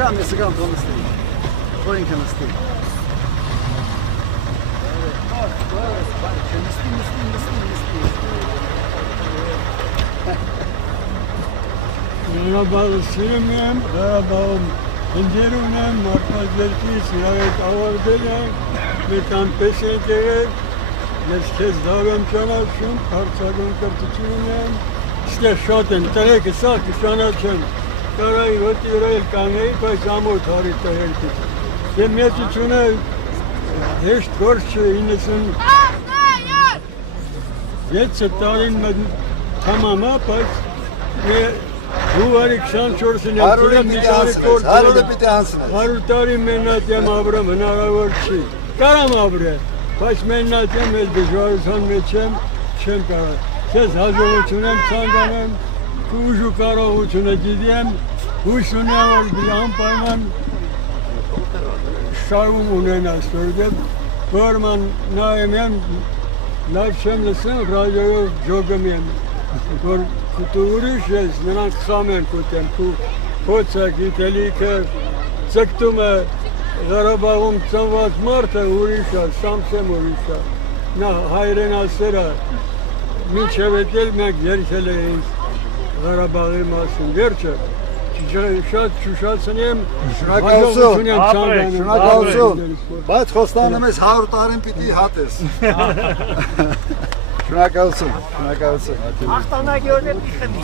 Սգամ թոնստի։ Խոյինքը նստի։ Ղարաբաղը սիրում եմ, Ղարաբաղում ընկերուն եմ, մարդազերքից իրավետ ավարտել եմ, մեկ անպես ենք եղել, ես քեզ լավ եմ ճանաչում, հարցակում կրթություն ունեմ, ստեղ շատ եմ, տղեկը սաղ կճանաչեմ, կարայի հոտի վրա էլ կանեի, բայց ամոթ հարի տղերքից։ Եմ մեծությունը հեշտ գործ չէ 97 տարին թամամա, բայց Հուվարի 24-ին եմ ծրեմ մի տարի կործել 100 տարի մենատ եմ ապրեմ, հնարավոր չի։ Կարամ ապրել, բայց մենատ եմ, էլ դժվարության մեջ եմ, չեմ կարող։ Ես հաջողություն եմ ցանկանում, ուժ ու կարողությունը գիտեմ, հույս ունեմ, որ անպայման շարում ունեն այսօր, որման նայեմ եմ, լավ չեմ լսեմ, ռադիոյով ջոգում եմ, որ դու ուրիշ ես, նրանք խամ են կուտեմ, փոցը, գիտելիքը, ձգտում է Ղարաբաղում ծնված մարդը ուրիշ է, Սամսեմ ուրիշ է, նա հայրենասերը, մինչև էտել մենք երգել էինք Ղարաբաղի մասին, վերջը, շատ շուշացնեմ, շնորհակալություն, բայց խոստանում ես 100 տարին պիտի հատես։ Շնորհակալություն։ Ախտանագի օրն եմ քնի։